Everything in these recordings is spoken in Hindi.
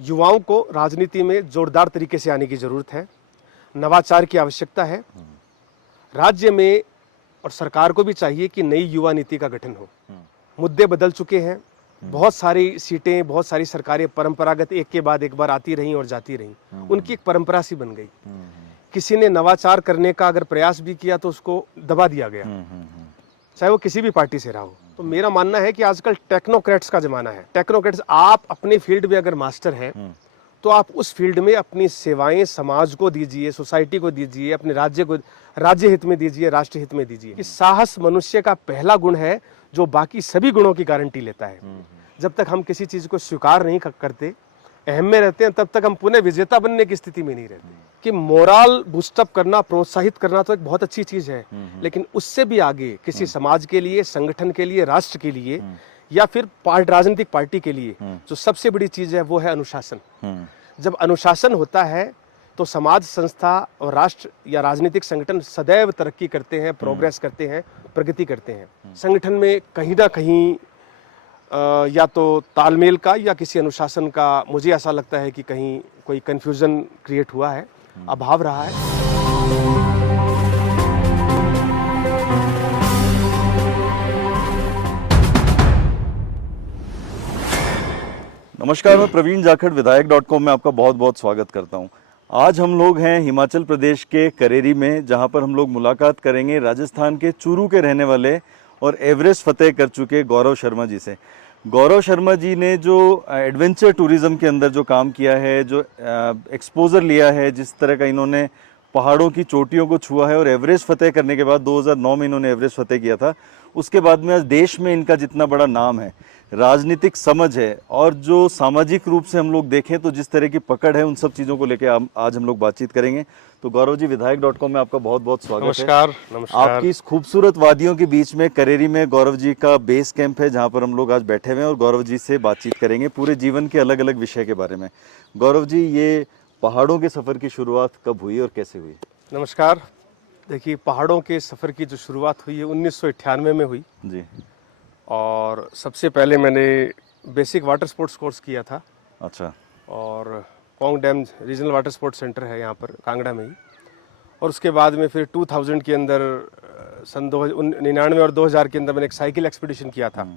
युवाओं को राजनीति में जोरदार तरीके से आने की जरूरत है, नवाचार की आवश्यकता है। राज्य में और सरकार को भी चाहिए कि नई युवा नीति का गठन हो। मुद्दे बदल चुके हैं, बहुत सारी सीटें, बहुत सारी सरकारें परंपरागत एक के बाद एक बार आती रहीं और जाती रहीं, उनकी एक परंपरा सी बन गई। किसी ने नवाचार करने का अगर प्रयास भी किया तो उसको दबा दिया गया, चाहे वो किसी भी पार्टी से रहा हो। तो मेरा मानना है कि आजकल टेक्नोक्रेट्स का जमाना है। टेक्नोक्रेट्स, आप अपने फील्ड में अगर मास्टर हैं तो आप उस फील्ड में अपनी सेवाएं समाज को दीजिए, सोसाइटी को दीजिए, अपने राज्य को, राज्य हित में दीजिए, राष्ट्र हित में दीजिए। कि साहस मनुष्य का पहला गुण है जो बाकी सभी गुणों की गारंटी लेता है। जब तक हम किसी चीज को स्वीकार नहीं करते, अहम में रहते हैं, तब तक हम पुनः विजेता बनने की स्थिति में नहीं रहते। कि मोरल बूस्टअप करना, प्रोत्साहित करना तो एक बहुत अच्छी चीज है, लेकिन उससे भी आगे किसी समाज के लिए, संगठन के लिए, राष्ट्र के लिए या फिर राजनीतिक पार्टी के लिए जो सबसे बड़ी चीज है वो है अनुशासन। जब अनुशासन होता है तो समाज, संस्था और राष्ट्र या राजनीतिक संगठन सदैव तरक्की करते हैं, प्रोग्रेस करते हैं, प्रगति करते हैं। संगठन में कहीं ना कहीं या तो तालमेल का या किसी अनुशासन का, मुझे ऐसा लगता है कि कहीं कोई कंफ्यूजन क्रिएट हुआ है, अभाव रहा है। नमस्कार, मैं प्रवीण जाखड़ विधायक.com में आपका बहुत बहुत स्वागत करता हूं। आज हम लोग हैं हिमाचल प्रदेश के करेरी में, जहां पर हम लोग मुलाकात करेंगे राजस्थान के चूरू के रहने वाले और एवरेस्ट फतेह कर चुके गौरव शर्मा जी से। गौरव शर्मा जी ने जो एडवेंचर टूरिज्म के अंदर जो काम किया है, जो एक्सपोजर लिया है, जिस तरह का इन्होंने पहाड़ों की चोटियों को छुआ है और एवरेस्ट फतेह करने के बाद 2009 में इन्होंने एवरेस्ट फतेह किया था, उसके बाद में आज देश में इनका जितना बड़ा नाम है, राजनीतिक समझ है और जो सामाजिक रूप से हम लोग देखें तो जिस तरह की पकड़ है, उन सब चीज़ों को लेकर आज हम लोग बातचीत करेंगे। तो गौरव जी, विधायक.com में आपका बहुत बहुत स्वागत है। नमस्कार। नमस्कार। आपकी इस खूबसूरत वादियों के बीच में करेरी में गौरव जी का बेस कैंप है, जहां पर हम लोग आज बैठे हुए हैं और गौरव जी से बातचीत करेंगे पूरे जीवन के अलग अलग विषय के बारे में। गौरव जी, ये पहाड़ों के सफ़र की शुरुआत कब हुई और कैसे हुई? नमस्कार। देखिए, पहाड़ों के सफ़र की जो शुरुआत हुई है 1998 में हुई जी। और सबसे पहले मैंने बेसिक वाटर स्पोर्ट्स कोर्स किया था। अच्छा। और Pong dam regional water sports centre है यहाँ पर कांगड़ा में ही। और उसके बाद में फिर 2000 के अंदर, सन 1999 और 2000 के अंदर मैंने एक साइकिल एक्सपीडिशन किया था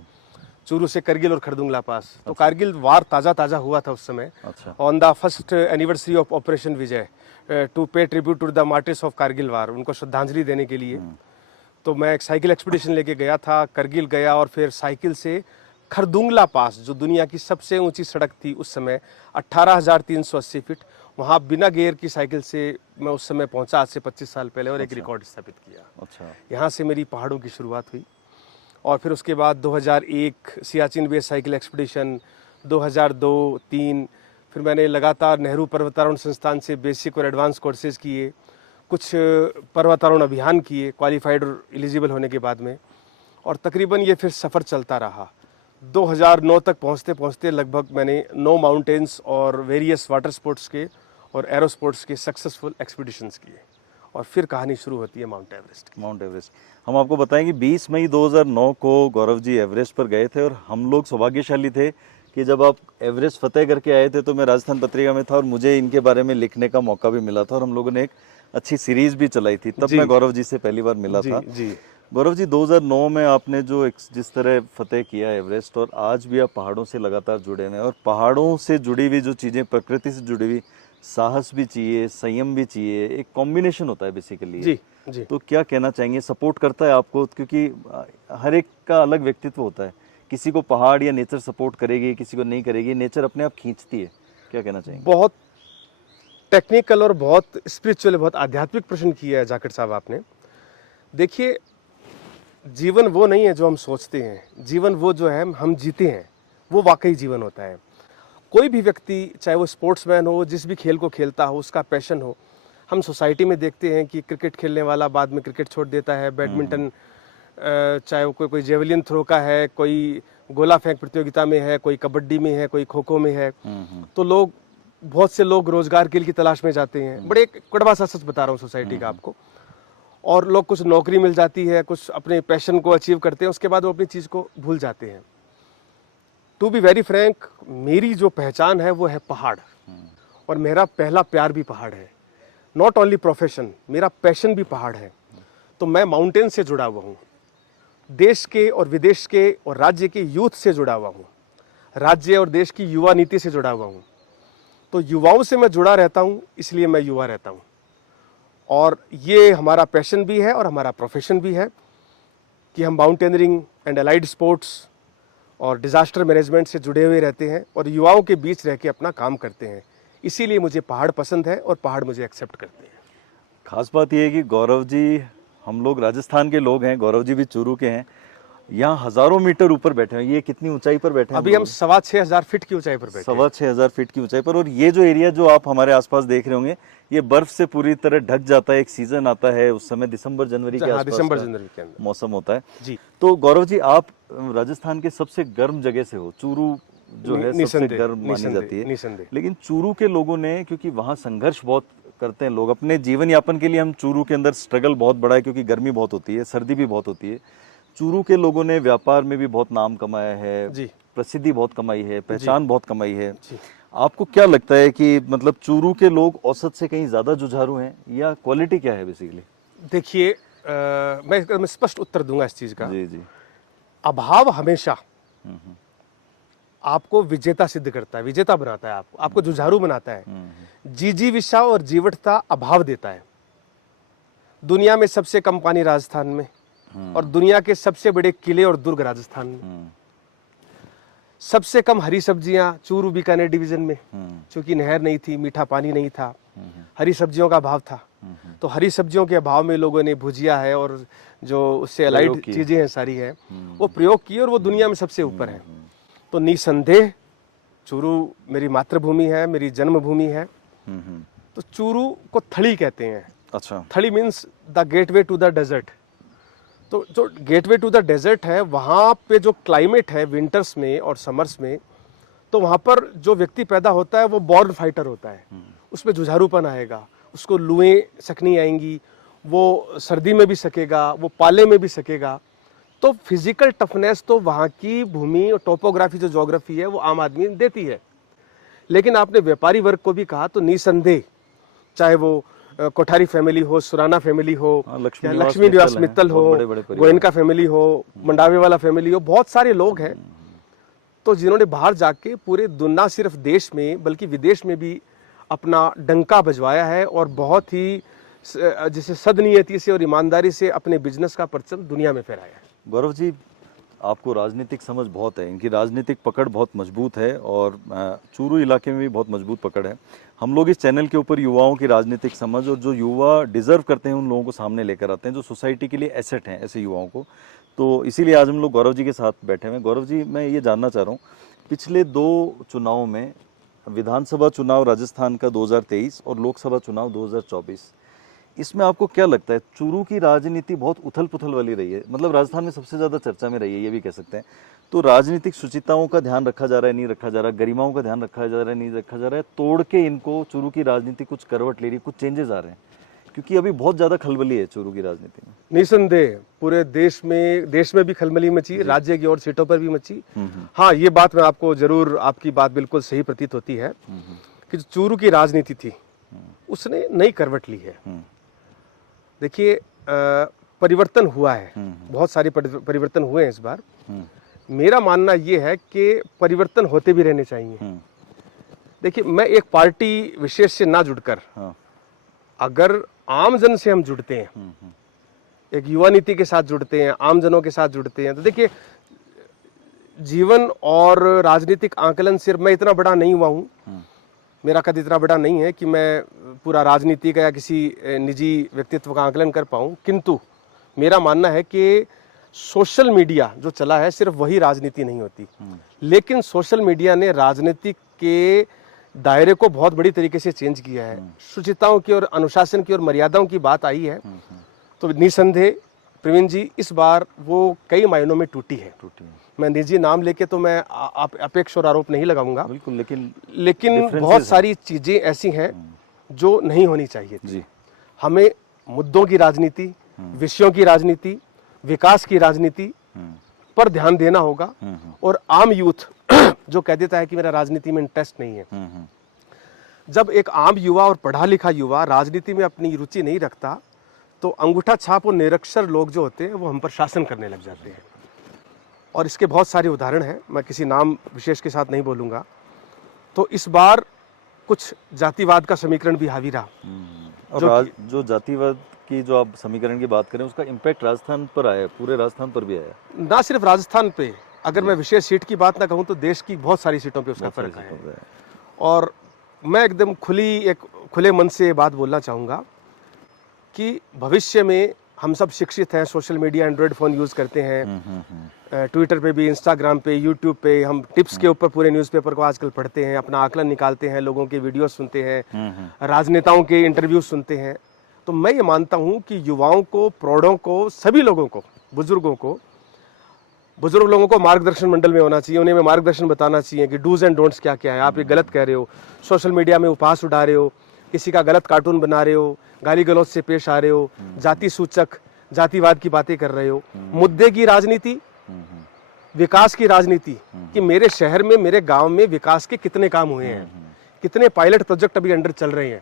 चूरू से करगिल और खरदुंगला पास। तो कारगिल वार ताज़ा हुआ था उस समय। अच्छा। On the first anniversary of operation Vijay, to pay tribute to the martyrs of Kargil war, उनको श्रद्धांजलि देने के लिए। तो मैं एक साइकिल एक्सपीडिशन लेके गया था, करगिल गया और फिर साइकिल से खरदुंगला पास, जो दुनिया की सबसे ऊंची सड़क थी उस समय, 18,380 फीट, वहाँ बिना गियर की साइकिल से मैं उस समय पहुंचा, आज से 25 साल पहले, और एक रिकॉर्ड स्थापित किया। अच्छा। यहाँ से मेरी पहाड़ों की शुरुआत हुई। और फिर उसके बाद 2001 सियाचिन बेस साइकिल एक्सपीडिशन, 2002-3 फिर मैंने लगातार नेहरू पर्वतारोहण संस्थान से बेसिक और एडवांस कोर्सेज किए, कुछ पर्वतारोहण अभियान किए क्वालिफाइड और एलिजिबल होने के बाद में। और तकरीबन ये फिर सफ़र चलता रहा। 2009 तक पहुँचते पहुँचते लगभग मैंने 9 माउंटेन्स और वेरियस वाटर स्पोर्ट्स के और एरो स्पोर्ट्स के सक्सेसफुल एक्सपीडिशंस किए। और फिर कहानी शुरू होती है माउंट एवरेस्ट की। माउंट एवरेस्ट, हम आपको बताएं कि 20 मई 2009 को गौरव जी एवरेस्ट पर गए थे और हम लोग सौभाग्यशाली थे कि जब आप एवरेस्ट फतेह करके आए थे तो मैं राजस्थान पत्रिका में था और मुझे इनके बारे में लिखने का मौका भी मिला था और हम लोगों ने एक अच्छी सीरीज भी चलाई थी। तब मैं गौरव जी से पहली बार मिला था। गौरव जी, 2009 में आपने जो जिस तरह फतेह किया एवरेस्ट, और आज भी आप पहाड़ों से लगातार जुड़े हुए हैं, और पहाड़ों से जुड़ी हुई जो चीज़ें, प्रकृति से जुड़ी हुई, साहस भी चाहिए, संयम भी चाहिए, एक कॉम्बिनेशन होता है बेसिकली। जी। तो क्या कहना चाहेंगे? सपोर्ट करता है आपको? क्योंकि हर एक का अलग व्यक्तित्व होता है, किसी को पहाड़ या नेचर सपोर्ट करेगी, किसी को नहीं करेगी, नेचर अपने आप खींचती है। क्या कहना चाहेंगे? बहुत टेक्निकल और बहुत स्पिरिचुअल, बहुत आध्यात्मिक प्रश्न किया है जाकिर साहब आपने। देखिए, जीवन वो नहीं है जो हम सोचते हैं, जीवन वो जो है हम जीते हैं, वो वाकई जीवन होता है। कोई भी व्यक्ति, चाहे वो स्पोर्ट्समैन हो, जिस भी खेल को खेलता हो, उसका पैशन हो। हम सोसाइटी में देखते हैं कि क्रिकेट खेलने वाला बाद में क्रिकेट छोड़ देता है, बैडमिंटन, चाहे वो कोई जेवलिन थ्रो का है, कोई गोला फेंक प्रतियोगिता में है, कोई कबड्डी में है, कोई खो खो में है। तो बहुत से लोग रोजगार के लिए तलाश में जाते हैं। बड़े कड़वा सा सच बता रहा हूँ सोसाइटी का आपको। और लोग, कुछ नौकरी मिल जाती है, कुछ अपने पैशन को अचीव करते हैं, उसके बाद वो अपनी चीज़ को भूल जाते हैं। टू बी वेरी फ्रैंक, मेरी जो पहचान है वो है पहाड़, और मेरा पहला प्यार भी पहाड़ है। नॉट ओनली प्रोफेशन, मेरा पैशन भी पहाड़ है। तो मैं माउंटेन से जुड़ा हुआ हूँ, देश के और विदेश के और राज्य के यूथ से जुड़ा हुआ हूँ, राज्य और देश की युवा नीति से जुड़ा हुआ हूँ। तो युवाओं से मैं जुड़ा रहता हूँ, इसलिए मैं युवा रहता हूँ। और ये हमारा पैशन भी है और हमारा प्रोफेशन भी है कि हम माउंटेनरिंग एंड अलाइड स्पोर्ट्स और डिज़ास्टर मैनेजमेंट से जुड़े हुए रहते हैं और युवाओं के बीच रह के अपना काम करते हैं। इसीलिए मुझे पहाड़ पसंद है और पहाड़ मुझे एक्सेप्ट करते हैं। खास बात यह है कि गौरव जी, हम लोग राजस्थान के लोग हैं, गौरव जी भी चूरू के हैं, यहाँ हजारों मीटर ऊपर बैठे हैं। ये कितनी ऊंचाई पर बैठे हैं? अभी हम 6,500 फीट की ऊंचाई पर बैठे हैं। 6,500 फीट की ऊंचाई पर। और ये जो एरिया जो आप हमारे आसपास देख रहे होंगे, ये बर्फ से पूरी तरह ढक जाता है। एक सीजन आता है, उस समय दिसंबर जनवरी के आसपास दिसंबर जनवरी के अंदर मौसम होता है जी। तो गौरव जी, आप राजस्थान के सबसे गर्म जगह से हो, चूरू जो है सबसे गर्म मानी जाती है। लेकिन चूरू के लोगों ने, क्योंकि वहाँ संघर्ष बहुत करते हैं लोग अपने जीवन यापन के लिए, हम चूरू के अंदर स्ट्रगल बहुत बड़ा है क्योंकि गर्मी बहुत होती है, सर्दी भी बहुत होती है। चूरू के लोगों ने व्यापार में भी बहुत नाम कमाया है जी, प्रसिद्धि बहुत कमाई है, पहचान बहुत कमाई है जी। आपको क्या लगता है कि मतलब चूरू के लोग औसत से कहीं ज्यादा जुझारू हैं या क्वालिटी क्या है बेसिकली? देखिए, मैं स्पष्ट उत्तर दूंगा इस चीज का। जी जी। अभाव हमेशा आपको विजेता सिद्ध करता है, विजेता बनाता है, आपको जुझारू बनाता है। जीजीविषा और जीवटता अभाव देता है। दुनिया में सबसे कम पानी राजस्थान में, और दुनिया के सबसे बड़े किले और दुर्ग राजस्थान में। सबसे कम हरी सब्जियां चूरू बीकानेर डिवीजन में, क्योंकि नहर नहीं थी, मीठा पानी नहीं था, हरी सब्जियों का अभाव था। तो हरी सब्जियों के अभाव में लोगों ने भुजिया है और जो उससे अलाइड चीजें हैं सारी है वो प्रयोग की, और वो दुनिया में सबसे ऊपर है। तो निसंदेह चूरू मेरी मातृभूमि है, मेरी जन्मभूमि है। तो चूरू को थड़ी कहते हैं। अच्छा। थड़ी means the gateway to the desert. तो जो गेटवे टू द डेजर्ट है, वहाँ पे जो क्लाइमेट है विंटर्स में और समर्स में, तो वहाँ पर जो व्यक्ति पैदा होता है वो बॉर्न फाइटर होता है। उसमें जुझारूपन आएगा, उसको लुएं सकनी आएंगी, वो सर्दी में भी सकेगा, वो पाले में भी सकेगा। तो फिजिकल टफनेस तो वहाँ की भूमि और टोपोग्राफी जो ज्योग्राफी है वो आम आदमी देती है। लेकिन आपने व्यापारी वर्ग को भी कहा, तो निसंदेह चाहे वो कोठारी फैमिली हो, सुराना फैमिली हो, लक्ष्मी निवास मित्तल हो, गोयनका फैमिली हो, मंडावे वाला फैमिली हो, बहुत सारे लोग हैं तो जिन्होंने बाहर जाके पूरे न सिर्फ देश में बल्कि विदेश में भी अपना डंका बजवाया है और बहुत ही जिसे सदनीयती से और ईमानदारी से अपने बिजनेस का परचम दुनिया में फहराया है। गौरव जी, आपको राजनीतिक समझ बहुत है, इनकी राजनीतिक पकड़ बहुत मजबूत है और चूरू इलाके में भी बहुत मजबूत पकड़ है। हम लोग इस चैनल के ऊपर युवाओं की राजनीतिक समझ और जो युवा डिजर्व करते हैं उन लोगों को सामने लेकर आते हैं, जो सोसाइटी के लिए एसेट हैं ऐसे युवाओं को। तो इसीलिए आज हम लोग गौरव जी के साथ बैठे हुए हैं। गौरव जी, मैं ये जानना चाह रहा हूँ, पिछले 2 चुनावों में, विधानसभा चुनाव राजस्थान का 2023 और लोकसभा चुनाव 2024, इसमें आपको क्या लगता है चूरू की राजनीति बहुत उथल पुथल वाली रही है, मतलब राजस्थान में सबसे ज्यादा चर्चा में रही है, ये भी कह सकते हैं। तो राजनीतिक शुचिताओं का ध्यान रखा जा रहा है, नहीं रखा जा रहा, गरिमाओं का ध्यान रखा जा रहा है, नहीं रखा जा रहा है, तोड़ के इनको चूरू की राजनीति कुछ करवट ले रही है, कुछ चेंजेस आ रहे हैं, क्योंकि अभी बहुत ज्यादा खलबली है चूरू की राजनीति में। निसंदेह पूरे देश में भी खलबली मची, राज्य की और सीटों पर भी मची। हाँ, ये बात मैं आपको जरूर, आपकी बात बिल्कुल सही प्रतीत होती है कि जो चूरू की राजनीति थी उसने नई करवट ली है। देखिए, परिवर्तन हुआ है, बहुत सारे परिवर्तन हुए हैं इस बार। मेरा मानना यह है कि परिवर्तन होते भी रहने चाहिए। देखिए, मैं एक पार्टी विशेष से ना जुड़कर, अगर आम जन से हम जुड़ते हैं, एक युवा नीति के साथ जुड़ते हैं, आम जनों के साथ जुड़ते हैं, तो देखिए जीवन और राजनीतिक आंकलन सिर्फ, मैं इतना बड़ा नहीं हुआ हूँ, मेरा कद इतना बड़ा नहीं है कि मैं पूरा राजनीति का या किसी निजी व्यक्तित्व का आंकलन कर पाऊँ, किंतु मेरा मानना है कि सोशल मीडिया जो चला है सिर्फ वही राजनीति नहीं होती, लेकिन सोशल मीडिया ने राजनीति के दायरे को बहुत बड़ी तरीके से चेंज किया है। शुचिताओं की और अनुशासन की और मर्यादाओं की बात आई है, तो निसंदेह प्रवीण जी इस बार वो कई मायनों में टूटी है। मैं निजी नाम लेके तो मैं अपेक्षा और आरोप नहीं लगाऊंगा, बिल्कुल, लेकिन बहुत सारी चीजें ऐसी हैं जो नहीं होनी चाहिए जी। हमें मुद्दों की राजनीति, विषयों की राजनीति, विकास की राजनीति पर ध्यान देना होगा और आम यूथ जो कह देता है कि मेरा राजनीति में इंटरेस्ट नहीं है। हम्म, जब एक आम युवा और पढ़ा लिखा युवा राजनीति में अपनी रुचि नहीं रखता, तो अंगूठा छाप और निरक्षर लोग जो होते हैं वो हम पर शासन करने लग जाते हैं। और इसके बहुत सारे उदाहरण हैं, मैं किसी नाम विशेष के साथ नहीं बोलूँगा। तो इस बार कुछ जातिवाद का समीकरण भी हावी रहा। और जो जातिवाद की जो आप समीकरण की बात करें, उसका इम्पैक्ट राजस्थान पर आया, पूरे राजस्थान पर भी आया। ना सिर्फ राजस्थान पे, अगर मैं विशेष सीट की बात ना कहूँ तो देश की बहुत सारी सीटों पे उसका फर्क है। और मैं एकदम खुले मन से ये बात बोलना चाहूँगा कि भविष्य में हम सब शिक्षित हैं, social media, Android phone use करते हैं, ट्विटर पे भी, इंस्टाग्राम पे, यूट्यूब पे हम टिप्स के ऊपर पूरे न्यूज़पेपर को आजकल पढ़ते हैं, अपना आकलन निकालते हैं, लोगों के वीडियो सुनते हैं, राजनेताओं के इंटरव्यू सुनते हैं। तो मैं ये मानता हूँ कि युवाओं को, प्रौढ़ों को, सभी लोगों को, बुजुर्ग लोगों को मार्गदर्शन मंडल में होना चाहिए। उन्हें मार्गदर्शन बताना चाहिए कि डूज एंड डोंट्स क्या क्या है। आप ये गलत कह रहे हो, सोशल मीडिया में उपहास उड़ा रहे हो, किसी का गलत कार्टून बना रहे हो, गाली गलौज से पेश आ रहे हो, जाति सूचक, जातिवाद की बातें कर रहे हो। मुद्दे की राजनीति, विकास की राजनीति, कि मेरे शहर में, मेरे गांव में विकास के कितने काम हुए हैं, कितने पायलट प्रोजेक्ट अभी अंडर चल रहे हैं,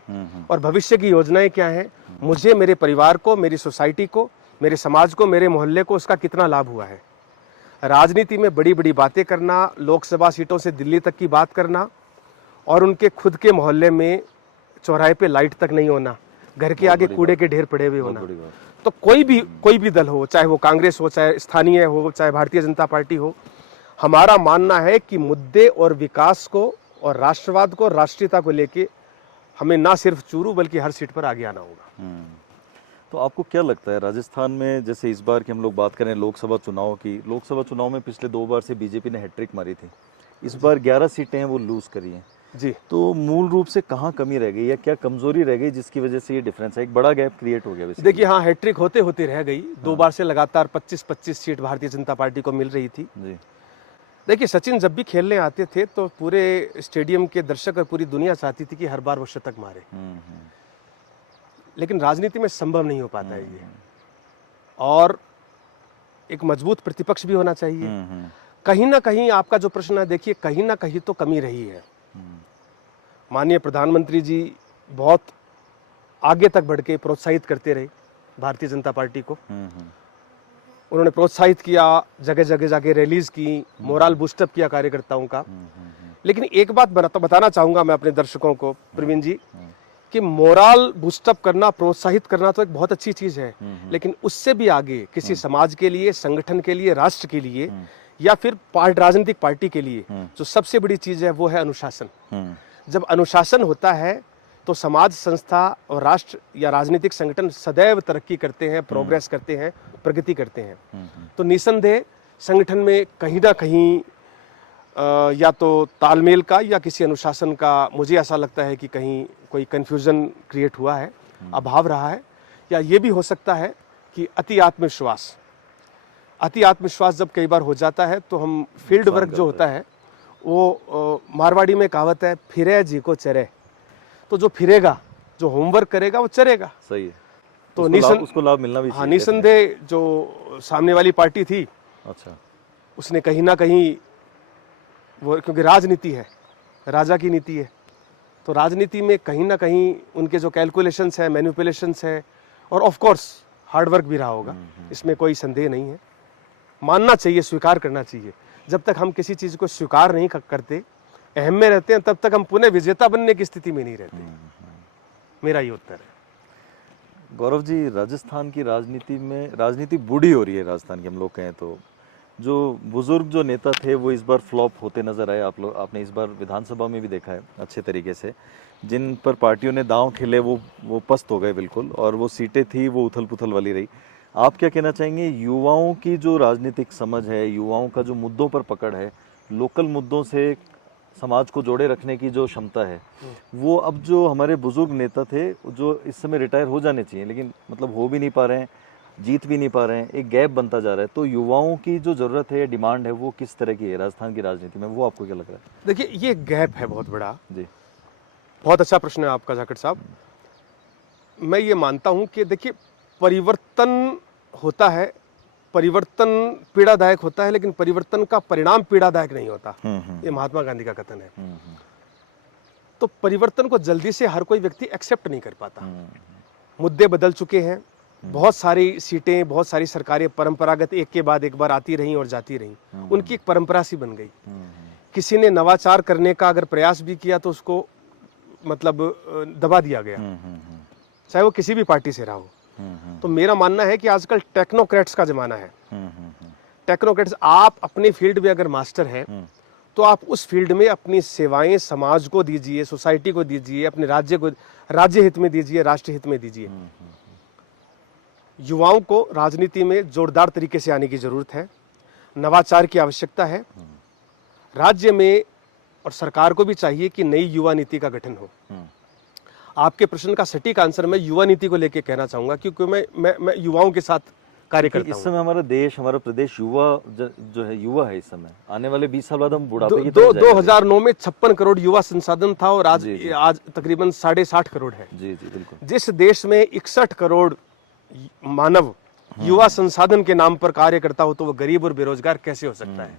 और भविष्य की योजनाएं क्या हैं, मुझे, मेरे परिवार को, मेरी सोसाइटी को, मेरे समाज को, मेरे मोहल्ले को उसका कितना लाभ हुआ है। राजनीति में बड़ी बड़ी बातें करना, लोकसभा सीटों से दिल्ली तक की बात करना, और उनके खुद के मोहल्ले में चौराहे पे लाइट तक नहीं होना, घर के आगे कूड़े के ढेर पड़े हुए होना। तो कोई भी दल हो, चाहे वो कांग्रेस हो, चाहे स्थानीय हो, चाहे भारतीय जनता पार्टी हो, हमारा मानना है कि मुद्दे और विकास को और राष्ट्रवाद को, राष्ट्रीयता को लेके हमें ना सिर्फ चूरू बल्कि हर सीट पर आगे आना होगा। तो आपको क्या लगता है, राजस्थान में जैसे इस बार की हम लोग बात करें लोकसभा चुनाव की, लोकसभा चुनाव में पिछले 2 बार से बीजेपी ने हैट्रिक मारी थी, इस बार 11 सीटें हैं वो लूज करी हैं जी। तो मूल रूप से कहाँ कमी रह गई या क्या कमजोरी रह गई जिसकी वजह से ये डिफरेंस है, एक बड़ा गैप क्रिएट हो गया? देखिए, हाँ, हैट्रिक होते होते रह गई। 2 बार से लगातार 25-25 सीट भारतीय जनता पार्टी को मिल रही थी जी। देखिए, सचिन जब भी खेलने आते थे तो पूरे स्टेडियम के दर्शक और पूरी दुनिया चाहती थी कि हर बार वो शतक मारे, लेकिन राजनीति में संभव नहीं हो पाता है ये। और एक मजबूत प्रतिपक्ष भी होना चाहिए। कहीं ना कहीं आपका जो प्रश्न है, देखिए, कहीं ना कहीं तो कमी रही है। माननीय प्रधानमंत्री जी बहुत आगे तक बढ़ के प्रोत्साहित करते रहे भारतीय जनता पार्टी को। उन्होंने प्रोत्साहित किया, जगह जगह जाके रैलीज की, मोरल बूस्टअप किया कार्यकर्ताओं का। लेकिन एक बात बताना चाहूंगा मैं अपने दर्शकों को, प्रवीण जी, कि मोरल बूस्टअप करना, प्रोत्साहित करना तो एक बहुत अच्छी चीज है, लेकिन उससे भी आगे किसी समाज के लिए, संगठन के लिए, राष्ट्र के लिए, या फिर राजनीतिक पार्टी के लिए जो सबसे बड़ी चीज है वो है अनुशासन। जब अनुशासन होता है तो समाज, संस्था और राष्ट्र या राजनीतिक संगठन सदैव तरक्की करते हैं, प्रोग्रेस करते हैं, प्रगति करते हैं। तो निसंदेह संगठन में कहीं ना कहीं या तो तालमेल का या किसी अनुशासन का, मुझे ऐसा लगता है कि कहीं कोई कंफ्यूजन क्रिएट हुआ है, अभाव रहा है। या ये भी हो सकता है कि अति आत्मविश्वास जब कई बार हो जाता है तो हम फील्ड वर्क जो होता है वो, मारवाड़ी में कहावत है, फिरे जी को चरे। तो जो फिरेगा, जो होमवर्क करेगा वो चरेगा। सही है। तो उसको लाभ मिलना भी चाहिए। हाँ, निसंदेह जो सामने वाली पार्टी थी, अच्छा, उसने कहीं ना कहीं वो, क्योंकि राजनीति है, राजा की नीति है, तो राजनीति में कहीं ना कहीं उनके जो कैलकुलेशंस है, मैनिपुलेशंस है, और ऑफ कोर्स हार्डवर्क भी रहा होगा, इसमें कोई संदेह नहीं है। मानना चाहिए, स्वीकार करना चाहिए। जब तक हम किसी चीज को स्वीकार नहीं करते, अहम में रहते हैं, तब तक हम पुनः विजेता बनने की स्थिति में नहीं रहते। मेरा ये उत्तर है। गौरव जी, राजस्थान की राजनीति बूढ़ी हो रही है राजस्थान की, हम लोग कहें तो। जो बुजुर्ग जो नेता थे वो इस बार फ्लॉप होते नजर आए। आपने इस बार विधानसभा में भी देखा है अच्छे तरीके से, जिन पर पार्टियों ने दांव खेले वो पस्त हो गए बिल्कुल, और वो सीटें थी वो उथल पुथल वाली रही। आप क्या कहना चाहेंगे, युवाओं की जो राजनीतिक समझ है, युवाओं का जो मुद्दों पर पकड़ है, लोकल मुद्दों से समाज को जोड़े रखने की जो क्षमता है, वो अब जो हमारे बुजुर्ग नेता थे जो इस समय रिटायर हो जाने चाहिए, लेकिन मतलब हो भी नहीं पा रहे हैं, जीत भी नहीं पा रहे हैं, एक गैप बनता जा रहा है, तो युवाओं की जो जरूरत है, डिमांड है, वो किस तरह की है राजस्थान की राजनीति में, वो आपको क्या लग रहा है? देखिए, ये गैप है बहुत बड़ा जी। बहुत अच्छा प्रश्न है आपका जाकिर साहब। मैं ये मानता हूं कि देखिए, परिवर्तन होता है परिवर्तन पीड़ादायक होता है, लेकिन परिवर्तन का परिणाम पीड़ादायक नहीं होता। ये महात्मा गांधी का कथन है। तो परिवर्तन को जल्दी से हर कोई व्यक्ति एक्सेप्ट नहीं कर पाता। मुद्दे बदल चुके हैं, बहुत सारी सीटें, बहुत सारी सरकारें परंपरागत एक के बाद एक बार आती रहीं और जाती रहीं, उनकी एक परंपरा सी बन गई। किसी ने नवाचार करने का अगर प्रयास भी किया तो उसको मतलब दबा दिया गया, चाहे वो किसी भी पार्टी से रहा हो। तो मेरा मानना है कि आजकल टेक्नोक्रेट्स का जमाना है। टेक्नोक्रेट्स, आप अपने फील्ड में अगर मास्टर हैं तो आप उस फील्ड में अपनी सेवाएं समाज को दीजिए, सोसाइटी को दीजिए, अपने राज्य को, राज्य हित में दीजिए, राष्ट्र हित में दीजिए। युवाओं को राजनीति में जोरदार तरीके से आने की जरूरत है, नवाचार की आवश्यकता है। राज्य में और सरकार को भी चाहिए कि नई युवा नीति का गठन हो। आपके प्रश्न का सटीक आंसर मैं युवा नीति को लेकर कहना चाहूंगा, क्योंकि मैं युवाओं के साथ कार्य करता हूं। इस समय हमारा देश, हमारा प्रदेश युवा जो है, युवा है इस समय। आने वाले 20 साल बाद हम बुढ़ापे की तरफ जाएंगे। 2009 में 56 करोड़ युवा संसाधन था और आज तकरीबन 60.5 करोड़ है। जी जी बिल्कुल। जिस देश में 61 करोड़ मानव युवा संसाधन के नाम पर कार्य करता हो तो वो गरीब और बेरोजगार कैसे हो सकता है?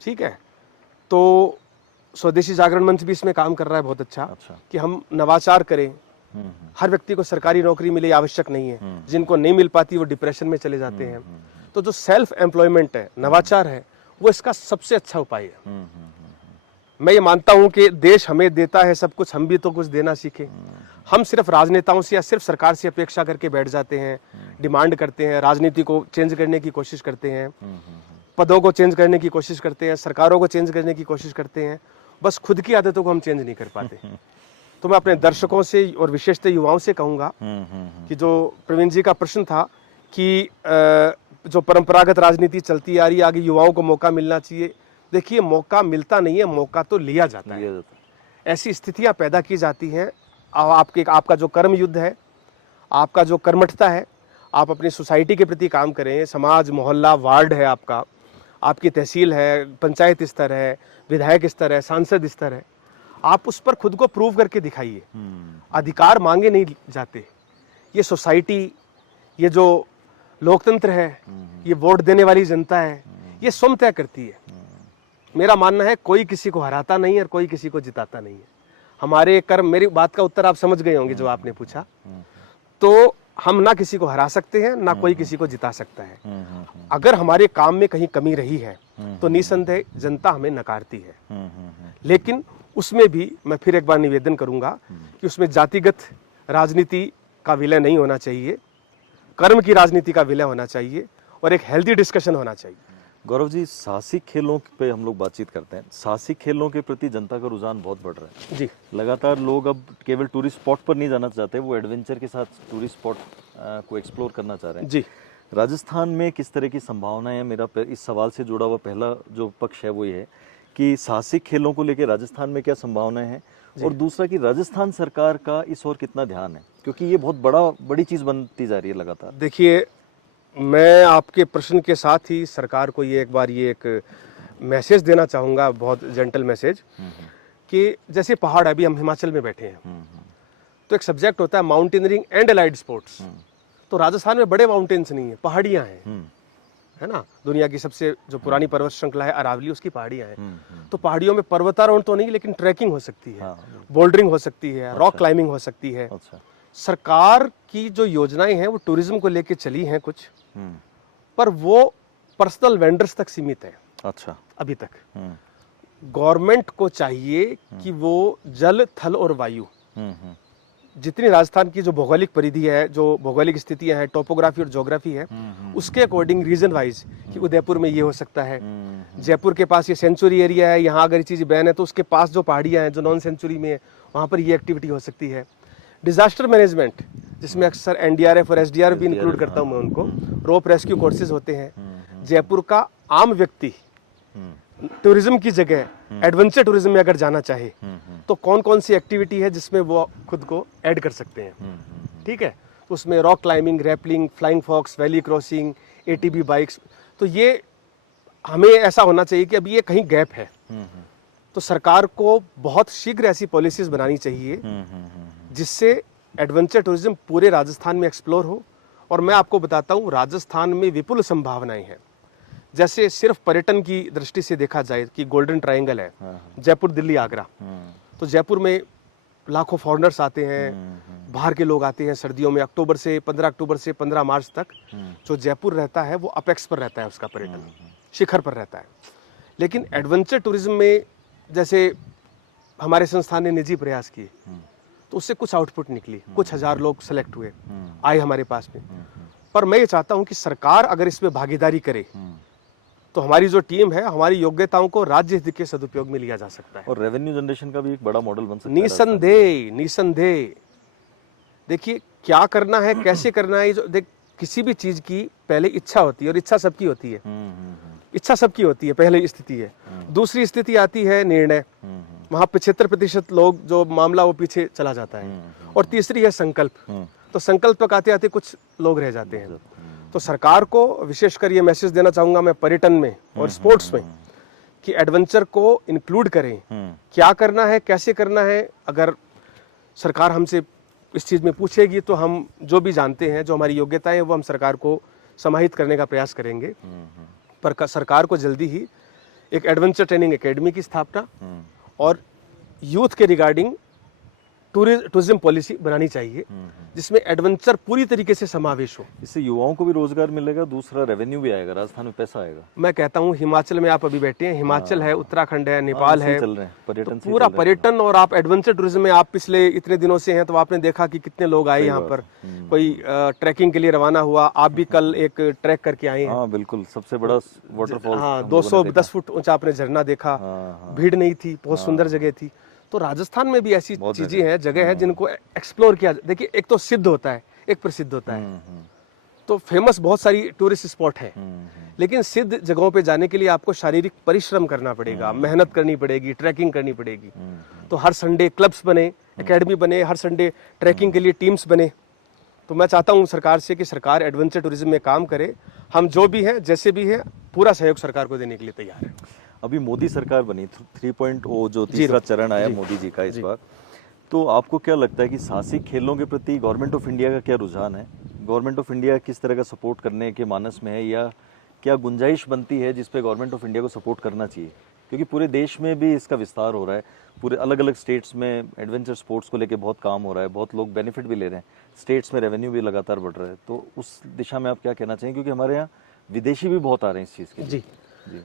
ठीक है, तो स्वदेशी जागरण मंच भी इसमें काम कर रहा है बहुत अच्छा कि हम नवाचार करें। हर व्यक्ति को सरकारी नौकरी मिले आवश्यक नहीं है, जिनको नहीं मिल पाती वो डिप्रेशन में चले जाते हैं। तो जो सेल्फ एम्प्लॉयमेंट है, नवाचार है, वो इसका सबसे अच्छा उपाय है। मैं ये मानता हूं कि देश हमें देता है सब कुछ, हम भी तो कुछ देना सीखें। हम सिर्फ राजनेताओं से या सिर्फ सरकार से अपेक्षा करके बैठ जाते हैं, डिमांड करते हैं, राजनीति को चेंज करने की कोशिश करते हैं, पदों को चेंज करने की कोशिश करते हैं, सरकारों को चेंज करने की कोशिश करते हैं, बस खुद की आदतों को हम चेंज नहीं कर पाते। तो मैं अपने दर्शकों से और विशेषतः युवाओं से कहूंगा कि जो प्रवीण जी का प्रश्न था कि जो परंपरागत राजनीति चलती आ रही है, आगे युवाओं को मौका मिलना चाहिए। देखिए, मौका मिलता नहीं है, मौका तो लिया जाता है। ऐसी स्थितियां पैदा की जाती हैं। आपका जो कर्म युद्ध है, आपका जो कर्मठता है, आप अपनी सोसाइटी के प्रति काम करें, समाज, मोहल्ला, वार्ड है आपका, आपकी तहसील है, पंचायत स्तर है, विधायक स्तर है, सांसद स्तर है, आप उस पर खुद को प्रूव करके दिखाइए। अधिकार मांगे नहीं जाते। ये सोसाइटी, ये जो लोकतंत्र है, ये वोट देने वाली जनता है, ये स्वयं तय करती है। मेरा मानना है कोई किसी को हराता नहीं है और कोई किसी को जिताता नहीं है। हमारे कर्म, मेरी बात का उत्तर आप समझ गए होंगे जो आपने पूछा। तो हम ना किसी को हरा सकते हैं, ना कोई किसी को जिता सकता है। अगर हमारे काम में कहीं कमी रही है तो निसंदेह जनता हमें नकारती है। लेकिन उसमें भी मैं फिर एक बार निवेदन करूंगा कि उसमें जातिगत राजनीति का विलय नहीं होना चाहिए, कर्म की राजनीति का विलय होना चाहिए और एक हेल्दी डिस्कशन होना चाहिए। गौरव जी, साहसिक खेलों पे हम लोग बातचीत करते हैं। साहसिक खेलों के प्रति जनता का रुझान बहुत बढ़ रहा है जी। लगातार लोग अब केवल टूरिस्ट स्पॉट पर नहीं जाना चाहते, वो एडवेंचर के साथ टूरिस्ट स्पॉट को एक्सप्लोर करना चाह रहे हैं जी। राजस्थान में किस तरह की संभावनाएं हैं? मेरा इस सवाल से जुड़ा हुआ पहला जो पक्ष है वो ये है कि साहसिक खेलों को लेकर राजस्थान में क्या संभावनाएं हैं, और दूसरा कि राजस्थान सरकार का इस ओर कितना ध्यान है, क्योंकि ये बहुत बड़ी चीज बनती जा रही है लगातार। देखिए, मैं आपके प्रश्न के साथ ही सरकार को ये एक मैसेज देना चाहूँगा, बहुत जेंटल मैसेज, कि जैसे पहाड़, अभी हम हिमाचल में बैठे हैं, तो एक सब्जेक्ट होता है माउंटेनियरिंग एंड एलाइड स्पोर्ट्स। तो राजस्थान में बड़े माउंटेन्स नहीं है, पहाड़ियाँ हैं, है ना। दुनिया की सबसे जो पुरानी पर्वत श्रृंखला है अरावली, उसकी पहाड़ियाँ हैं। तो पहाड़ियों में पर्वतारोहण तो नहीं, लेकिन ट्रैकिंग हो सकती है, बोल्डरिंग हो सकती है, रॉक क्लाइंबिंग हो सकती है। सरकार की जो योजनाएं हैं वो टूरिज्म को लेके चली हैं कुछ, पर वो पर्सनल वेंडर्स तक सीमित है। अच्छा, अभी तक गवर्नमेंट को चाहिए कि वो जल, थल और वायु, जितनी राजस्थान की जो भौगोलिक परिधि है, जो भौगोलिक स्थितियां हैं, टोपोग्राफी और ज्योग्राफी है, उसके अकॉर्डिंग रीजन वाइज कि उदयपुर में ये हो सकता है, जयपुर के पास ये सेंचुरी एरिया है, यहाँ अगर ये चीज़ बैन है तो उसके पास जो पहाड़ियाँ हैं जो नॉन सेंचुरी में है, वहाँ पर ये एक्टिविटी हो सकती है। डिजास्टर मैनेजमेंट, जिसमें अक्सर एनडीआरएफ और एसडीआरएफ भी इंक्लूड करता हूँ मैं उनको, रोप रेस्क्यू कोर्सेज होते हैं। जयपुर का आम व्यक्ति टूरिज्म की जगह एडवेंचर टूरिज्म में अगर जाना चाहे तो कौन कौन सी एक्टिविटी है जिसमें वो खुद को ऐड कर सकते हैं। ठीक है, उसमें rock climbing, rappelling, flying fox, valley crossing, ATB bikes. तो ये हमें ऐसा होना चाहिए कि अभी ये कहीं गैप है, तो सरकार को बहुत शीघ्र ऐसी पॉलिसीज बनानी चाहिए जिससे एडवेंचर टूरिज्म पूरे राजस्थान में एक्सप्लोर हो और मैं आपको बताता हूँ राजस्थान में विपुल संभावनाएं हैं। जैसे सिर्फ पर्यटन की दृष्टि से देखा जाए कि गोल्डन ट्रायंगल है, जयपुर, दिल्ली, आगरा, तो जयपुर में लाखों फॉरेनर्स आते हैं, बाहर के लोग आते हैं सर्दियों में। 15 अक्टूबर से 15 मार्च तक जो जयपुर रहता है वो अपेक्स पर रहता है, उसका पर्यटन शिखर पर रहता है। लेकिन एडवेंचर टूरिज्म में जैसे हमारे संस्थान ने निजी प्रयास किए तो उससे कुछ आउटपुट निकली, कुछ हजार लोग सेलेक्ट हुए, आए हमारे पास में। पर मैं ये चाहता हूं कि सरकार अगर इसमें भागीदारी करे तो हमारी जो टीम है, हमारी योग्यताओं को राज्य हित के सदुपयोग में लिया जा सकता है और रेवेन्यू जनरेशन का भी एक बड़ा मॉडल बन सकता है। निसंदेह। देखिए क्या करना है, कैसे करना है, जो देख किसी भी चीज की पहले इच्छा होती है, और इच्छा सबकी होती है, इच्छा सबकी होती है, पहले स्थिति है। दूसरी स्थिति आती है निर्णय, वहां 75% लोग जो मामला वो पीछे चला जाता है। और तीसरी है संकल्प, तो संकल्प तक आते आते कुछ लोग रह जाते हैं। तो सरकार को विशेषकर ये मैसेज देना चाहूंगा मैं पर्यटन में और स्पोर्ट्स में कि एडवेंचर को इंक्लूड करें। क्या करना है, कैसे करना है, अगर सरकार हमसे इस चीज में पूछेगी तो हम जो भी जानते हैं, जो हमारी योग्यताएं हैं, वो हम सरकार को समाहित करने का प्रयास करेंगे। पर सरकार को जल्दी ही एक एडवेंचर ट्रेनिंग एकेडमी की स्थापना और यूथ के रिगार्डिंग टूरिज्म पॉलिसी बनानी चाहिए जिसमें एडवेंचर पूरी तरीके से समावेश हो। इससे युवाओं को भी रोजगार मिलेगा, दूसरा रेवेन्यू भी आएगा, राजस्थान में पैसा आएगा। मैं कहता हूँ हिमाचल में आप अभी बैठे हैं, हिमाचल है, उत्तराखंड है, नेपाल है, पर्यटन तो पूरा पर्यटन। और आप एडवेंचर टूरिज्म में आप पिछले इतने दिनों से हैं तो आपने देखा कि कितने लोग आए यहाँ पर। कोई ट्रैकिंग के लिए रवाना हुआ, आप भी कल एक ट्रैक करके आए हैं। हाँ बिल्कुल, सबसे बड़ा वाटरफॉल। हाँ, 210 फुट ऊंचा आपने झरना देखा, भीड़ नहीं थी, बहुत सुंदर जगह थी। तो राजस्थान में भी ऐसी चीजें हैं, जगह है जिनको एक्सप्लोर किया। देखिए एक तो सिद्ध होता है, एक प्रसिद्ध होता है। तो फेमस बहुत सारी टूरिस्ट स्पॉट है, लेकिन सिद्ध जगहों पे जाने के लिए आपको शारीरिक परिश्रम करना पड़ेगा, मेहनत करनी पड़ेगी, ट्रैकिंग करनी पड़ेगी। तो हर संडे क्लब्स बने, एकेडमी बने, हर संडे ट्रैकिंग के लिए टीम्स बने। तो मैं चाहता हूँ सरकार से कि सरकार एडवेंचर टूरिज्म में काम करे। हम जो भी हैं, जैसे भी हैं, पूरा सहयोग सरकार को देने के लिए तैयार है। अभी मोदी सरकार बनी, 3.0 जो तीसरा चरण आया मोदी जी का इस बार, तो आपको क्या लगता है कि साहसिक खेलों के प्रति गवर्नमेंट ऑफ इंडिया का क्या रुझान है? गवर्नमेंट ऑफ इंडिया किस तरह का सपोर्ट करने के मानस में है, या क्या गुंजाइश बनती है जिस पे गवर्नमेंट ऑफ इंडिया को सपोर्ट करना चाहिए? क्योंकि पूरे देश में भी इसका विस्तार हो रहा है, पूरे अलग अलग स्टेट्स में एडवेंचर स्पोर्ट्स को लेकर बहुत काम हो रहा है, बहुत लोग बेनिफिट भी ले रहे हैं, स्टेट्स में रेवेन्यू भी लगातार बढ़ रहा है। तो उस दिशा में आप क्या कहना चाहिए, क्योंकि हमारे यहाँ विदेशी भी बहुत आ रहे हैं इस चीज़ के? जी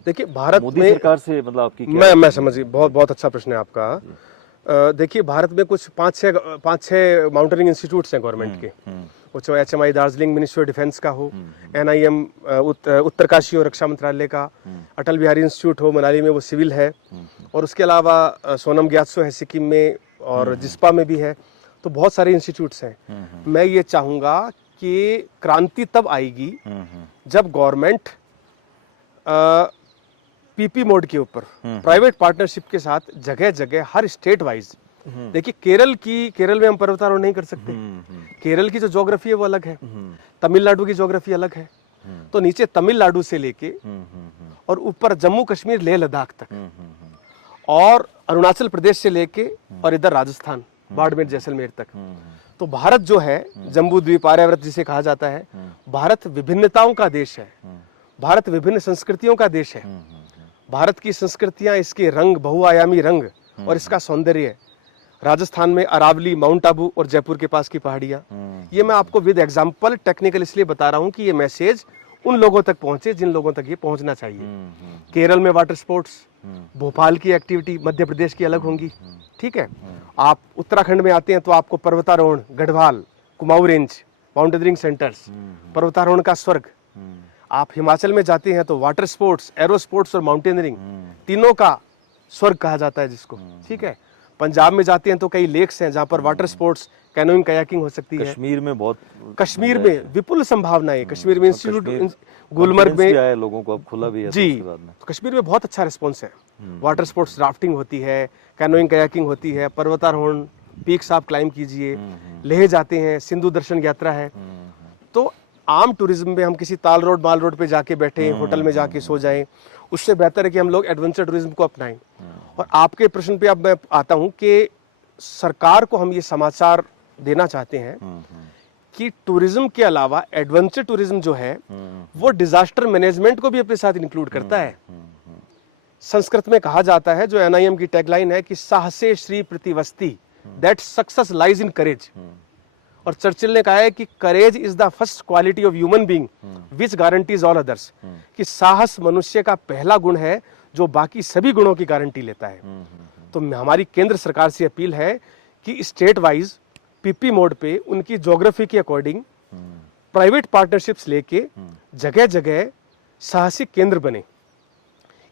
देखिए, भारत मोदी में सरकार से मतलब आपकी मैं समझिए, बहुत अच्छा प्रश्न है आपका। देखिए भारत में कुछ 5-6 माउंटेनिंग इंस्टीट्यूट्स हैं गवर्नमेंट के, वो चाहे HMI Darjeeling ministry of defence का हो, NIM उत्तरकाशी हो रक्षा मंत्रालय का, अटल बिहारी इंस्टीट्यूट हो मनाली में, वो सिविल है, और उसके अलावा सोनम ग्यात्सो है सिक्किम में, और जिस्पा में भी है। तो बहुत सारे इंस्टीट्यूट्स हैं। मैं ये चाहूँगा कि क्रांति तब आएगी जब गवर्नमेंट PP मोड के ऊपर प्राइवेट पार्टनरशिप के साथ जगह जगह हर स्टेट वाइज। देखिए केरल में हम पर्वतारोहण नहीं कर सकते, केरल की जो ज्योग्राफी है वो अलग है, तमिलनाडु की ज्योग्राफी अलग है। तो नीचे तमिलनाडु से लेके और ऊपर जम्मू कश्मीर लेह लद्दाख तक, और अरुणाचल प्रदेश से लेके और इधर राजस्थान बाड़मेर जैसलमेर तक। तो भारत जो है जम्बू द्वीप आर्यावर्त जिसे कहा जाता है, भारत विभिन्नताओं का देश है, भारत विभिन्न संस्कृतियों का देश है। भारत की संस्कृतियां, इसके रंग, बहुआयामी रंग और इसका सौंदर्य। राजस्थान में अरावली, माउंट आबू और जयपुर के पास की पहाड़ियां, ये मैं आपको विद एग्जांपल टेक्निकल इसलिए बता रहा हूं कि ये मैसेज उन लोगों तक पहुंचे जिन लोगों तक ये पहुंचना चाहिए। केरल में वाटर स्पोर्ट्स, भोपाल की एक्टिविटी मध्य प्रदेश की अलग होंगी, ठीक है। आप उत्तराखंड में आते हैं तो आपको पर्वतारोहण, Garhwal, Kumaon range, mountaineering centres, पर्वतारोहण का स्वर्ग। आप हिमाचल में जाते हैं तो वाटर स्पोर्ट्स, एरो स्पोर्ट्स और माउंटेनियरिंग, तीनों का स्वर्ग कहा जाता है जिसको, ठीक है। पंजाब में जाते हैं तो कई लेक्स हैं जहां पर वाटर स्पोर्ट्स, कैनोइंग, कयाकिंग हो सकती है। कश्मीर में विपुल संभावनाएं, कश्मीर में इंस्टीट्यूट गुलमर्ग में लोगों को अब खुला भी है जी, तो कश्मीर में बहुत अच्छा रिस्पॉन्स है। वाटर स्पोर्ट्स, राफ्टिंग होती है, कैनोइंग, कयाकिंग होती है, पर्वतारोहण, पीक्स आप क्लाइंब कीजिए, लेह जाते हैं, सिंधु दर्शन यात्रा है। तो आम टूरिज्म में हम किसी ताल रोड, माल रोड पे जाके बैठे, होटल में जाके सो जाएं, उससे बेहतर है कि हम लोग एडवेंचर टूरिज्म को अपनाएं। और आपके प्रश्न पे अब मैं आता हूं कि सरकार को हम ये समाचार देना चाहते हैं कि टूरिज्म के अलावा एडवेंचर टूरिज्म जो है वो डिजास्टर मैनेजमेंट को भी अपने साथ इंक्लूड करता है। संस्कृत में कहा जाता है, जो एनआईएम की टैगलाइन है, कि साहसे श्री प्रतिवस्ती, that success lies in courage. और चर्चिल ने कहा है कि courage is the first quality of human being which guarantees all others, कि साहस मनुष्य का पहला गुण है जो बाकी सभी गुणों की गारंटी लेता है। तो हमारी केंद्र सरकार से अपील है कि स्टेट वाइज पीपी मोड पे उनकी ज्योग्राफी के अकॉर्डिंग प्राइवेट पार्टनरशिप्स लेके जगह जगह साहसिक केंद्र बने।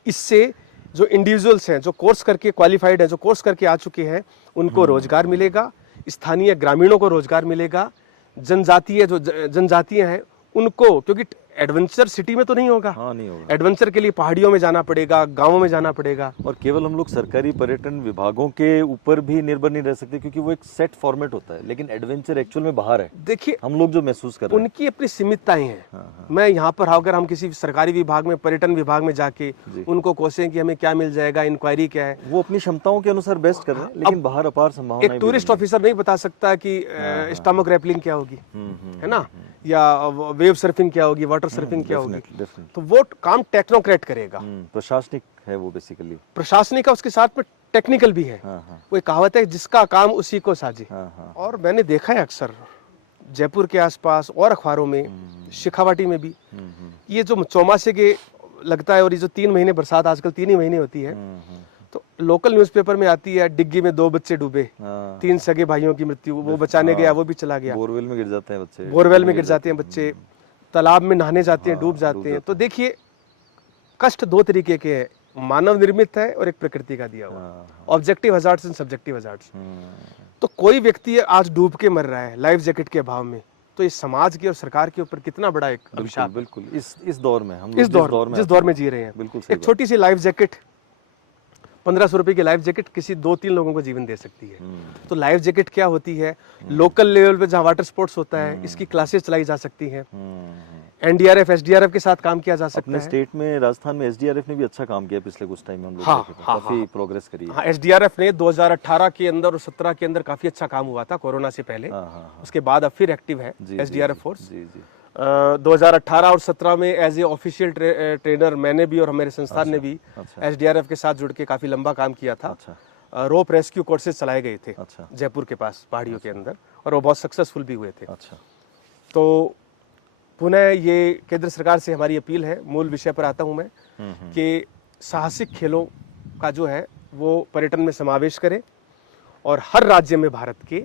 इससे जो इंडिविजुअल्स हैं, जो कोर्स करके क्वालिफाइड हैं, जो कोर्स करके आ चुके हैं, उनको रोजगार मिलेगा, स्थानीय ग्रामीणों को रोजगार मिलेगा, जनजातीय जो जनजातियां हैं उनको, क्योंकि एडवेंचर सिटी में तो नहीं होगा, हाँ नहीं होगा। एडवेंचर के लिए पहाड़ियों में जाना पड़ेगा, गांवों में जाना पड़ेगा। और केवल हम लोग सरकारी पर्यटन विभागों के ऊपर भी निर्भर नहीं रह सकते, क्योंकि वो एक सेट फॉर्मेट होता है, लेकिन एडवेंचर एक्चुअल में बाहर है। देखिए, हम लोग जो महसूस कर रहे हैं, उनकी अपनी सीमितताएं हैं। मैं यहाँ पर अगर हम किसी सरकारी विभाग में, पर्यटन विभाग में जाके उनको कोसें कि हमें क्या मिल जाएगा, इंक्वायरी क्या है, वो अपनी क्षमताओं के अनुसार बेस्ट कर रहे हैं, लेकिन बाहर अपार संभावना। एक टूरिस्ट ऑफिसर नहीं बता सकता कि स्टमक रैपलिंग क्या होगी, है ना, या वेव सर्फिंग क्या होगी, वाटर सर्फिंग क्या होगी। तो वो काम टेक्नोक्रेट करेगा। प्रशासनिक है वो बेसिकली, प्रशासनिक का, उसके साथ में टेक्निकल भी है। वो एक कहावत है, जिसका काम उसी को साजे। और मैंने देखा है अक्सर जयपुर के आसपास और अखबारों में, शेखावाटी में भी, ये जो चौमासे के लगता है, और ये जो 3 महीने बरसात आजकल 3 ही महीने होती है, तो लोकल न्यूज़पेपर में आती है, डिग्गी में 2 बच्चे डूबे, 3 सगे भाइयों की मृत्यु, वो बचाने गया, वो भी चला गया। बोरवेल में गिर जाते हैं बच्चे, बोरवेल में गिर जाते हैं बच्चे, तालाब में नहाने जाते हैं, डूब जाते हैं। तो देखिए, कष्ट 2 तरीके के हैं, मानव निर्मित है और एक प्रकृति का दिया हुआ, objective hazards and subjective hazards. तो कोई व्यक्ति आज डूब के मर रहा है लाइफ जैकेट के अभाव में, तो इस समाज की और सरकार के ऊपर कितना बड़ा एक अभिशाप। बिल्कुल, इस दौर में हम जिस दौर में जी रहे हैं, बिल्कुल एक छोटी सी लाइफ जैकेट, 1500 रुपए की लाइफ जैकेट किसी 2-3 लोगों को जीवन दे सकती है। तो लाइफ जैकेट क्या होती है, लोकल लेवल पे जहाँ वाटर स्पोर्ट्स होता है, इसकी क्लासेस चलाई जा सकती हैं। एनडीआरएफ, एसडीआरएफ के साथ काम किया जा सकता है। अपने स्टेट में, राजस्थान में एसडीआरएफ ने भी अच्छा काम किया पिछले कुछ टाइम में, हम लोग काफी प्रोग्रेस करी है। हाँ, एसडीआरएफ ने 2018 के अंदर और 17 के अंदर काफी अच्छा काम हुआ था, कोरोना से पहले। उसके बाद अब फिर एक्टिव है एसडीआरएफ फोर्स। 2018 और 17 में एज ए ऑफिशियल ट्रेनर मैंने भी और हमारे संस्थान ने भी एसडीआरएफ के साथ जुड़ के काफी लंबा काम किया था। रोप रेस्क्यू कोर्सेज चलाए गए थे जयपुर के पास पहाड़ियों के अंदर, और वो बहुत सक्सेसफुल भी हुए थे। तो पुनः ये केंद्र सरकार से हमारी अपील है, मूल विषय पर आता हूं मैं, कि साहसिक खेलों का जो है वो पर्यटन में समावेश करें, और हर राज्य में भारत के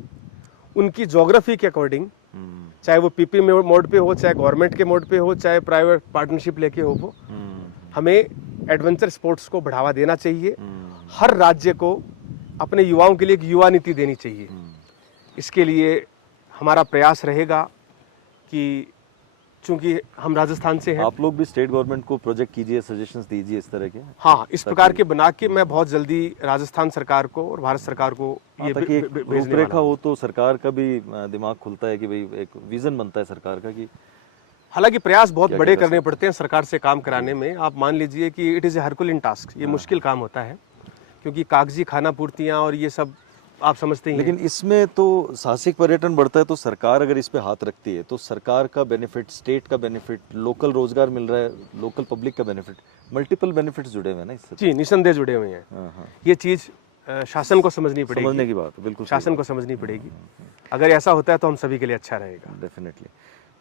उनकी ज्योग्राफी के अकॉर्डिंग, चाहे वो पीपी मोड पे हो, चाहे गवर्नमेंट के मोड पे हो, चाहे प्राइवेट पार्टनरशिप लेके हो, वो हमें एडवेंचर स्पोर्ट्स को बढ़ावा देना चाहिए। हर राज्य को अपने युवाओं के लिए एक युवा नीति देनी चाहिए। इसके लिए हमारा प्रयास रहेगा कि, चूंकि हम राजस्थान से हैं, आप लोग भी स्टेट गवर्नमेंट को प्रोजेक्ट कीजिए, सजेशंस दीजिए इस तरह के। हाँ, इस प्रकार के बना के मैं बहुत जल्दी राजस्थान सरकार को और भारत सरकार को ये रूपरेखा हो, तो सरकार का भी दिमाग खुलता है कि भाई एक विजन बनता है सरकार का। कि हालांकि प्रयास बहुत बड़े करने पड़ते हैं सरकार से काम कराने में। आप मान लीजिए कि इट इज ए हरकुलिन टास्क, ये मुश्किल काम होता है, क्योंकि कागजी खाना पूर्तियां और ये सब आप समझते ही। लेकिन इसमें तो साहसिक पर्यटन बढ़ता है, तो सरकार अगर इस पे हाथ रखती है, तो सरकार का बेनिफिट, स्टेट का बेनिफिट, लोकल रोजगार मिल रहा है, लोकल पब्लिक का बेनिफिट, मल्टीपल बेनिफिट्स जुड़े हुए हैं ना इससे। जी, निसंदेह जुड़े हुए हैं। ये चीज शासन को समझनी पड़ेगी, समझने की बात है, बिल्कुल शासन को समझनी पड़ेगी। अगर ऐसा होता है तो हम सभी के लिए अच्छा रहेगा। डेफिनेटली।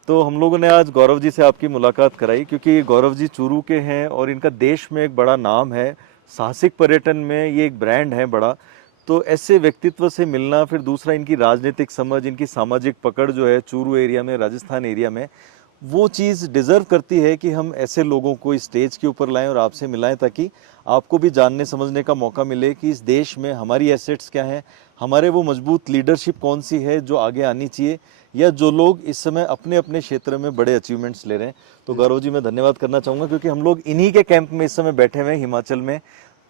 तो हम लोगों ने आज गौरव जी से आपकी मुलाकात कराई, क्योंकि गौरव जी चूरू के हैं और इनका देश में एक बड़ा नाम है, साहसिक पर्यटन में ये एक ब्रांड है बड़ा। तो ऐसे व्यक्तित्व से मिलना, फिर दूसरा इनकी राजनीतिक समझ, इनकी सामाजिक पकड़ जो है चूरू एरिया में, राजस्थान एरिया में, वो चीज़ डिज़र्व करती है कि हम ऐसे लोगों को इस स्टेज के ऊपर लाएं और आपसे मिलाएं, ताकि आपको भी जानने समझने का मौका मिले कि इस देश में हमारी एसेट्स क्या हैं, हमारे वो मजबूत लीडरशिप कौन सी है जो आगे आनी चाहिए, या जो लोग इस समय अपने अपने क्षेत्र में बड़े अचीवमेंट्स ले रहे हैं। तो गौरव जी, मैं धन्यवाद करना चाहूँगा, क्योंकि हम लोग इन्हीं के कैंप में इस समय बैठे हुए हैं, हिमाचल में,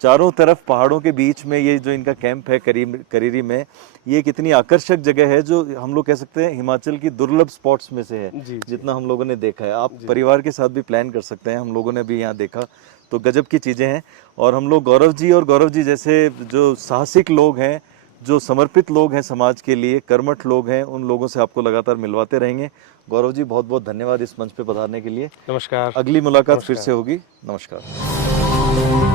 चारों तरफ पहाड़ों के बीच में। ये जो इनका कैंप है करेरी में, ये कितनी आकर्षक जगह है, जो हम लोग कह सकते हैं हिमाचल की दुर्लभ स्पॉट्स में से है, जितना हम लोगों ने देखा है। आप परिवार के साथ भी प्लान कर सकते हैं, हम लोगों ने भी यहाँ देखा, तो गजब की चीज़ें हैं। और हम लोग गौरव जी और गौरव जी जैसे जो साहसिक लोग हैं, जो समर्पित लोग हैं समाज के लिए, कर्मठ लोग हैं, उन लोगों से आपको लगातार मिलवाते रहेंगे। गौरव जी, बहुत बहुत धन्यवाद इस मंच पे पधारने के लिए। नमस्कार। अगली मुलाकात फिर से होगी। नमस्कार।